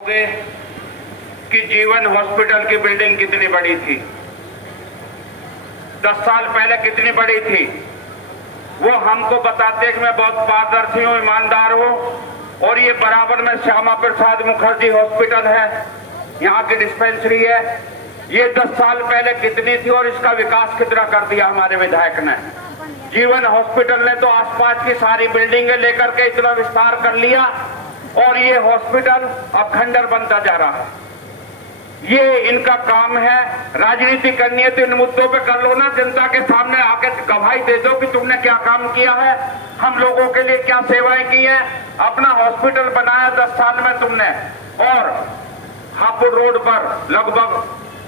कि जीवन हॉस्पिटल की बिल्डिंग कितनी बड़ी थी, 10 साल पहले कितनी बड़ी थी, वो हमको बताते कि मैं बहुत पारदर्शी हूं, ईमानदार हूं। और ये बराबर में श्यामा प्रसाद मुखर्जी हॉस्पिटल है, यहाँ की डिस्पेंसरी है। ये 10 साल पहले कितनी थी और इसका विकास कितना कर दिया हमारे विधायक ने। जीवन हॉस्पिटल ने तो आसपास की सारी बिल्डिंगें लेकर के इतना विस्तार कर लिया और ये हॉस्पिटल अब खंडर बनता जा रहा है। ये इनका काम है। राजनीति करनी है तो इन मुद्दों पे कर लो ना, जनता के सामने आके गवाही दे दो कि तुमने क्या काम किया है, हम लोगों के लिए क्या सेवाएं की हैं। अपना हॉस्पिटल बनाया 10 साल में तुमने, और हापुड़ रोड पर लगभग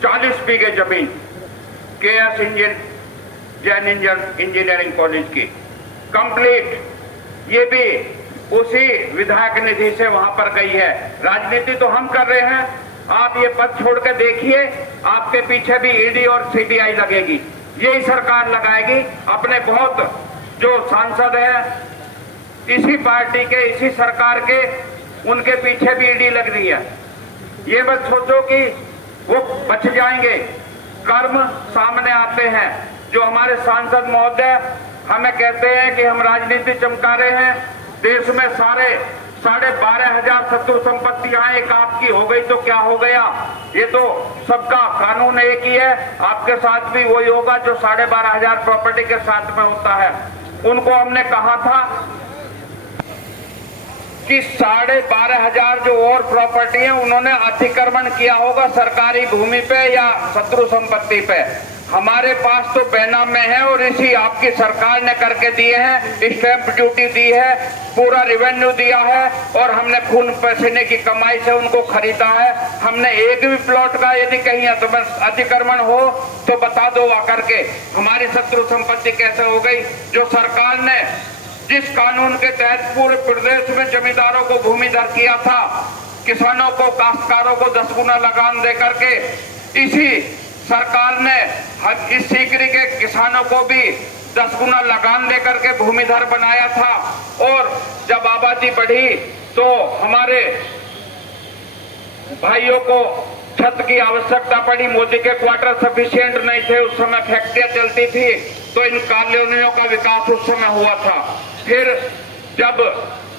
40 बीघे जमीन KS जैन इंजीनियरिंग कॉलेज की कंप्लीट, ये भी उसी विधायक निधि से वहां पर गई है। राजनीति तो हम कर रहे हैं, आप ये पद छोड़ के देखिए, आपके पीछे भी ED और CBI लगेगी, यही सरकार लगाएगी। अपने बहुत जो सांसद हैं इसी पार्टी के, इसी सरकार के, उनके पीछे भी ED लग रही है। ये मत सोचो कि वो बच जाएंगे, कर्म सामने आते हैं। जो हमारे सांसद महोदय हमें कहते हैं कि हम राजनीति चमका रहे हैं, देश में 12,500 शत्रु संपत्तियां, एक आपकी हो गई तो क्या हो गया। ये तो सबका कानून एक ही है, आपके साथ भी वही होगा जो 12,500 प्रॉपर्टी के साथ में होता है। उनको हमने कहा था कि 12,500 जो और प्रॉपर्टी है उन्होंने अतिक्रमण किया होगा सरकारी भूमि पे या शत्रु संपत्ति पे। हमारे पास तो बेनाम में है और इसी आपकी सरकार ने करके दिए हैं, स्टैंप ड्यूटी दी है, पूरा रेवेन्यू दिया है, और हमने खून पसीने की कमाई से उनको खरीदा है। हमने एक भी प्लॉट का यदि कहीं अतिक्रमण हो तो बता दो आकर के, हमारी शत्रु संपत्ति कैसे हो गई। जो सरकार ने जिस कानून के तहत पूरे प्रदेश में जमींदारों को भूमिधर किया था, किसानों को, काश्तकारों को 10 गुना लगान दे करके, इसी सरकार ने इस सीकरी के किसानों को भी 10 गुना लगान दे करके भूमिधर बनाया था। और जब आबादी बढ़ी तो हमारे भाइयों को छत की आवश्यकता पड़ी, मोदी के क्वार्टर सफिशिएंट नहीं थे, उस समय फैक्ट्रियां चलती थी, तो इन कॉलोनियों का विकास उस समय हुआ था। फिर जब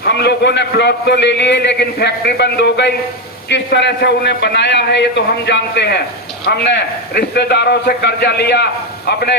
हम लोगों ने प्लॉट तो ले लिए लेकिन फैक्ट्री बंद हो गई, किस तरह से उन्हें बनाया है ये तो हम जानते हैं। हमने रिश्तेदारों से कर्जा लिया, अपने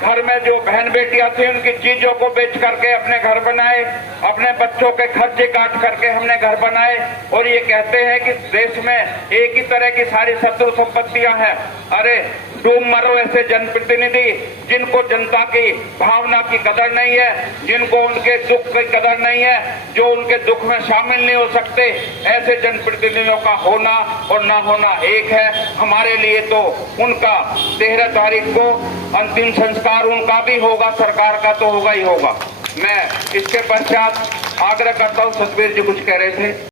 घर में जो बहन बेटियां थी उनकी चीजों को बेच करके अपने घर बनाए, अपने बच्चों के खर्चे काट करके हमने घर बनाए। और ये कहते हैं कि देश में एक ही तरह की सारी शत्रु संपत्तियां हैं। अरे डूब मरो ऐसे जनप्रतिनिधि जिनको जनता की भावना की कदर नहीं है, जिनको उनके दुख की कदर नहीं है, जो उनके दुख में शामिल नहीं हो सकते, ऐसे जनप्रतिनिधियों का होना और ना होना एक है। हमारे लिए तो उनका 13 तारीख को अंतिम संस्कार उनका भी होगा, सरकार का तो होगा ही होगा। मैं इसके पश्चात आग्रह करता हूँ, सतबीर जी कुछ कह रहे थे।